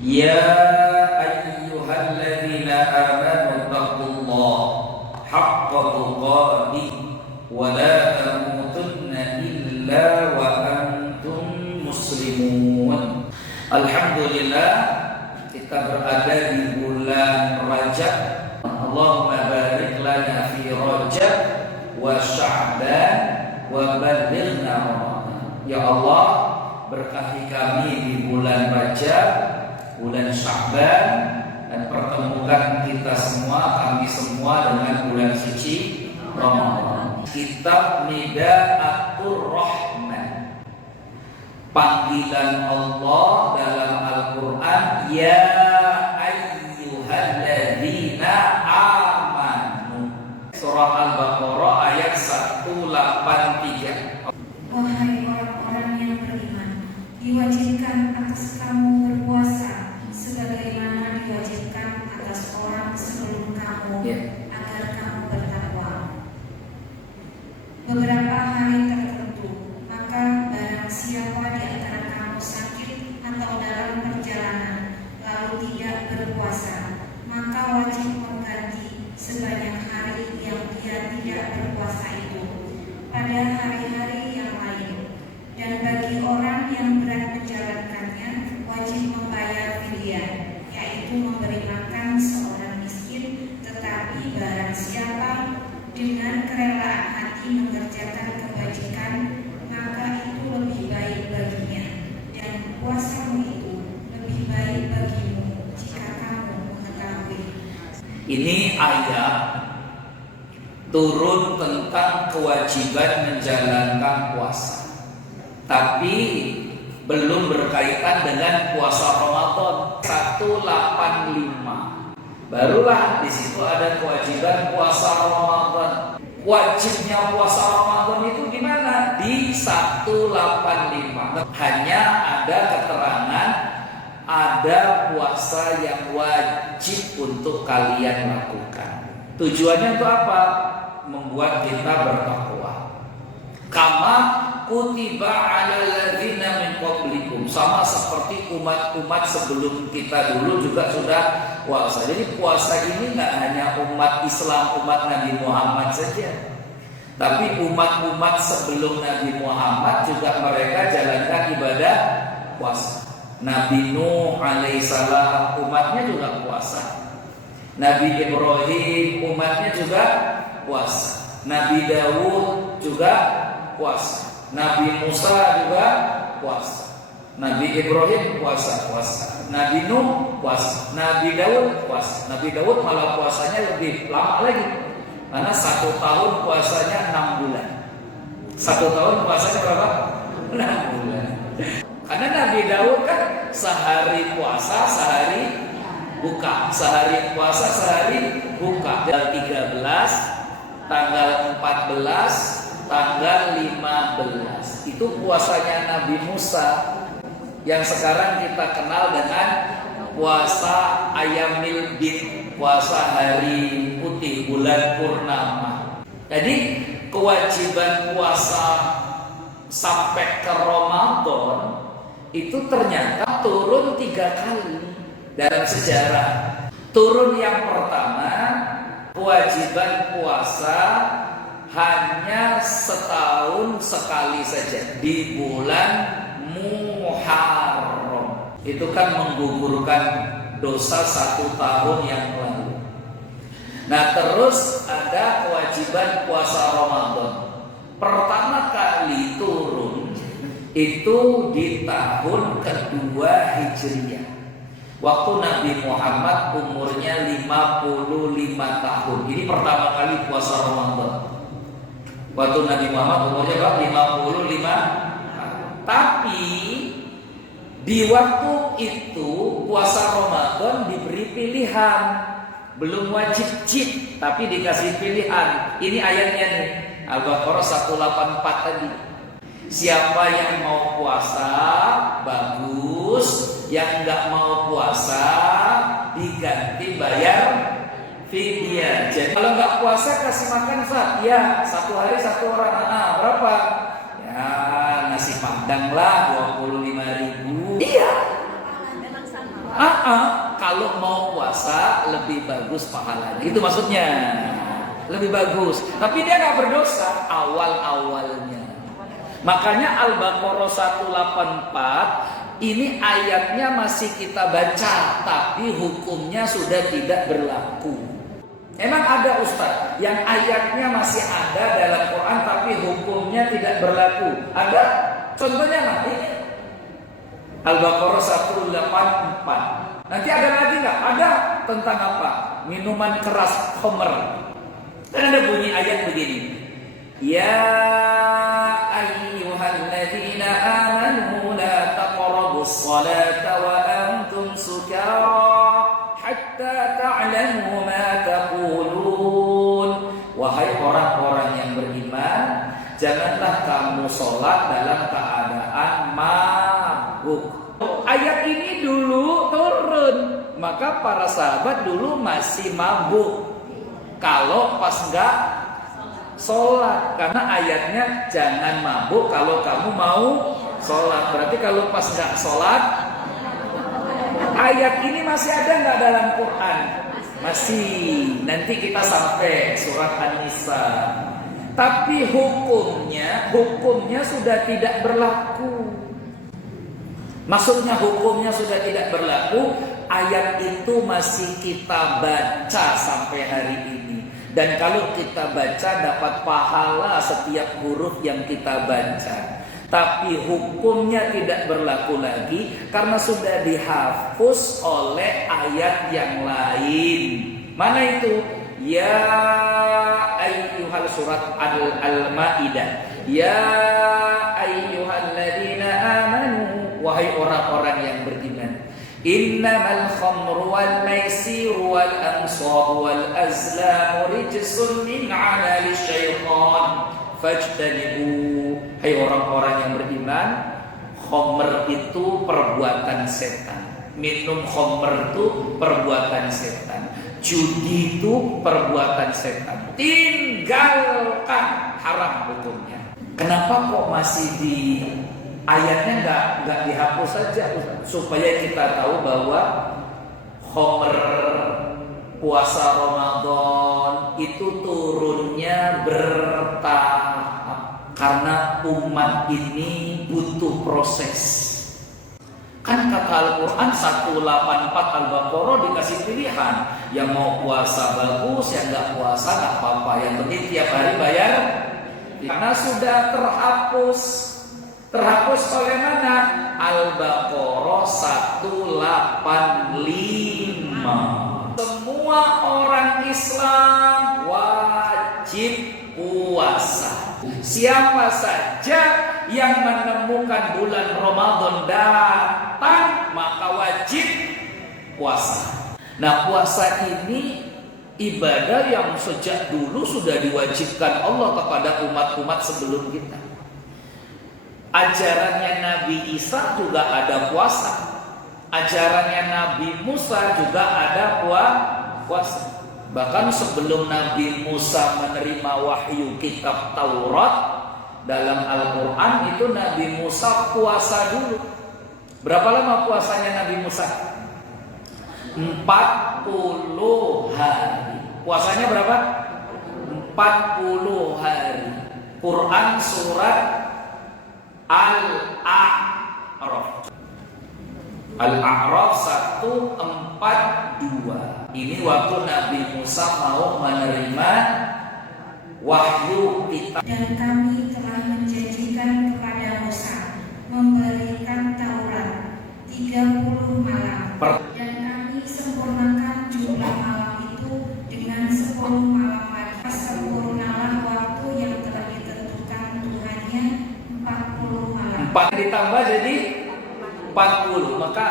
Ya ayyuhalladzina amanu taqullaha haqqa tuqatih wa la tamutunna illa wa antum muslimun. Alhamdulillah, kita berada di bulan Rajab. Allahumma barik lana fi Rajab wa Sya'ban wa ballighna Ramadan. Ya Allah, berkahi kami di bulan Rajab, bulan Sya'ban, dan pertemukan kita semua, kami semua dengan bulan suci Ramadan. Kitab Nida'atur Rahman, panggilan Allah dalam Al-Quran, ya ayyuhalladzina amanu. Surah Al-Baqarah ayat 183. Wahai orang-orang yang beriman, diwajibkan atas kamu berpuasa sebagaimana diwajibkan atas orang sebelum kamu, agar kamu bertakwa. Beberapa hari tertentu, maka barang siapa di antara kamu sakit atau dalam perjalanan lalu tidak berpuasa, maka wajib mengganti sebanyak hari yang dia tidak berpuasa itu pada hari-hari yang lain. Dan bagi orang yang berat menjalankannya, wajib membayar fidyah, yaitu memberi makan seorang miskin. Tetapi barang siapa dengan kerelaan hati mengerjakan kebajikan, maka itu lebih baik baginya, dan puasamu itu lebih baik bagimu jika kamu mengetahui. Ini ayat turun tentang kewajiban menjalankan puasa, tapi belum berkaitan dengan puasa Ramadan 185. Barulah di situ ada kewajiban puasa Ramadan. Wajibnya puasa Ramadan itu di mana? Di 185. Hanya ada keterangan ada puasa yang wajib untuk kalian lakukan. Tujuannya untuk apa? Membuat kita bertakwa. Kama kutiba 'alal ladzina min qablikum, sama seperti umat-umat sebelum kita dulu juga sudah puasa. Jadi puasa ini nggak hanya umat Islam, umat Nabi Muhammad saja, tapi umat-umat sebelum Nabi Muhammad juga mereka jalankan ibadah puasa. Nabi Nuh alaihissalam umatnya juga puasa. Nabi Ibrahim umatnya juga puasa. Nabi Dawud juga puasa. Nabi Musa juga puasa. Nabi Ibrahim puasa. Nabi Nuh puasa. Nabi Dawud puasa. Nabi Dawud malah puasanya lebih lama lagi, karena 1 tahun puasanya 6 bulan. 1 tahun puasanya berapa? 6 bulan. Karena Nabi Dawud kan sehari puasa, sehari buka, sehari puasa, sehari buka. Tanggal 13, tanggal 14, tanggal 15. Itu puasanya Nabi Musa, yang sekarang kita kenal dengan puasa Ayamil Bid, puasa hari putih, bulan purnama. Jadi kewajiban puasa sampai ke Ramadan itu ternyata turun 3 kali dalam sejarah. Turun yang pertama, kewajiban puasa hanya setahun sekali saja di bulan Muharram. Itu kan menggugurkan dosa 1 tahun yang lalu. Nah, terus ada kewajiban puasa Ramadan. Pertama kali turun itu di tahun kedua Hijriah, waktu Nabi Muhammad umurnya 55 tahun. Ini pertama kali puasa Ramadan. Waktu Nabi Muhammad umurnya berapa? 55 tahun. Tapi di waktu itu puasa Ramadan diberi pilihan, belum wajib jid, tapi dikasih pilihan. Ini ayatnya nih, Al-Baqarah 184 tadi. Siapa yang mau puasa, bagus. Yang nggak mau puasa, diganti bayar fidyah. Jadi kalau nggak puasa kasih makan ya 1 hari 1 orang. Berapa? Ya nasi padang lah 25.000. Iya. Ah, Kalau mau puasa lebih bagus pahalanya. Itu maksudnya. Lebih bagus. Tapi dia nggak berdosa awal-awalnya. Makanya Al-Baqarah 184 ini ayatnya masih kita baca, tapi hukumnya sudah tidak berlaku. Emang ada Ustaz yang ayatnya masih ada dalam Quran tapi hukumnya tidak berlaku? Ada? Contohnya nanti Al-Baqarah 184. Nanti ada lagi nggak? Ada. Tentang apa? Minuman keras, khamr. Dan ada bunyi ayat begini. Ya ayyuhalladzina amanu la taqrabus salata wa antum sukara hatta ta'lamu ma taqulun. Wahai orang-orang yang beriman, janganlah kamu sholat dalam keadaan mabuk. Ayat ini dulu turun, maka para sahabat dulu masih mabuk kalau pas enggak sholat, karena ayatnya jangan mabuk kalau kamu mau sholat. Berarti kalau pas enggak sholat, ayat ini masih ada enggak dalam Quran? Masih. Nanti kita sampai surat An-Nisa. Tapi hukumnya sudah tidak berlaku. Maksudnya hukumnya sudah tidak berlaku. Ayat itu masih kita baca sampai hari ini. Dan kalau kita baca dapat pahala setiap huruf yang kita baca. Tapi hukumnya tidak berlaku lagi karena sudah dihapus oleh ayat yang lain. Mana itu? Ya ayyuhal surat Al-Maidah. Ya ayyuhalladzina amanu, wahai orang-orang yang beriman. Innamal khamru wal maisiru wal ansabu wal azlamu rijsun min amali syaitan fajtanibu. Hai orang-orang yang beriman, khamr itu perbuatan setan. Minum khamr itu perbuatan setan. Judi itu perbuatan setan. Tinggalkan, haram hukumnya. Kenapa kok masih di ayatnya nggak dihapus saja, supaya kita tahu bahwa khamr puasa Ramadan itu turunnya bertahap karena umat ini butuh proses. Kan kata Al-Quran 184 Al-Baqarah dikasih pilihan. Yang mau puasa bagus, yang nggak puasa nggak apa-apa. Yang penting tiap hari bayar. Karena sudah terhapus. Terhapus oleh mana? Al-Baqarah 185. Semua orang Islam wajib puasa. Siapa saja yang menemukan bulan Ramadan datang, maka wajib puasa. Nah, puasa ini ibadah yang sejak dulu sudah diwajibkan Allah kepada umat-umat sebelum kita. Ajarannya Nabi Isa juga ada puasa. Ajarannya Nabi Musa juga ada puasa. Bahkan sebelum Nabi Musa menerima wahyu kitab Taurat, dalam Al-Quran itu Nabi Musa puasa dulu. Berapa lama puasanya Nabi Musa? 40 hari. Puasanya berapa? 40 hari. Quran surat Al-A'raf. Al-A'raf 142. Ini waktu Nabi Musa mau menerima wahyu kitab. Dan kami telah menjanjikan kepada Musa memberikan Taurat 30 malam. Dan kami sempurnakan jumlah malam itu dengan 10 malam lagi. Sempurnalah waktu yang telah ditentukan Tuhannya 40 malam. 4 ditambah jadi 40. Maka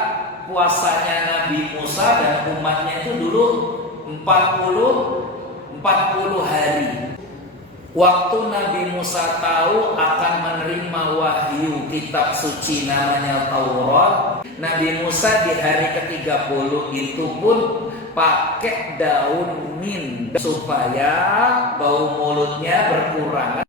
puasanya Nabi Musa dan umatnya itu dulu 40 hari. Waktu Nabi Musa tahu akan menerima wahyu kitab suci namanya Taurat, Nabi Musa di hari ke-30 itu pun pakai daun mint supaya bau mulutnya berkurang.